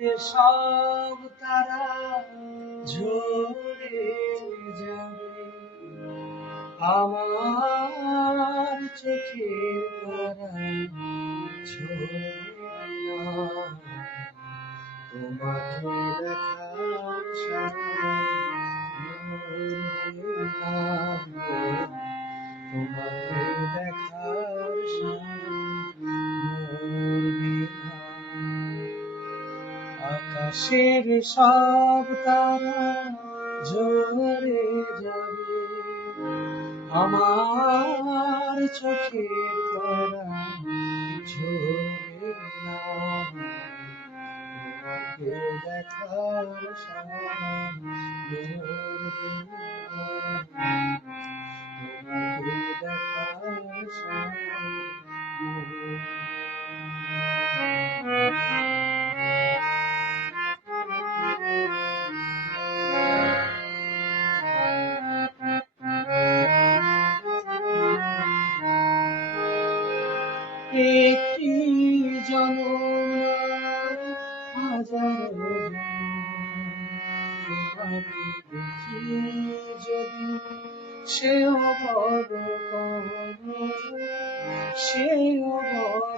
এসব তারা ঝরে যাবে, আমার চোখের তারা ঝরে না। তোমাকে দেখার তোমাকে দেখার আকাশের সব তারা ঝরে যাবে, আমার চোখের তারা ঝরে না। তোমাকে দেখার তোমাকে দেখার একটি জনম হাজারো তোমাকে দেখি যদি সেও বড় সেও বড়।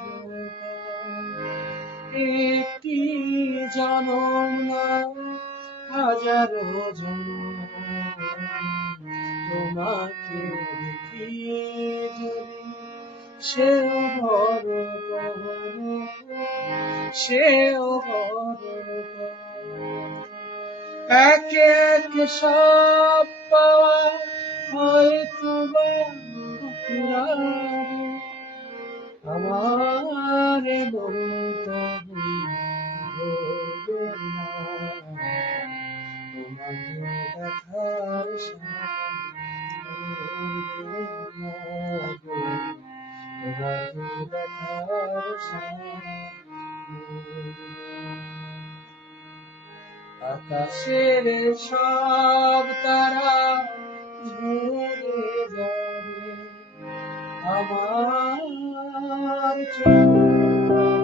একটি জনম না হাজারো জনম তোমাকে দেখি যদি সেও বড় সেও বড়। একে একে সব পাওয়া হয়তো বা ফুরাবে, আমার মন তবু ভরবে না। তোমাকে দেখার তোমাকে দেখার আকাশের সব তারা ঝরে যাবে, আমার চোখ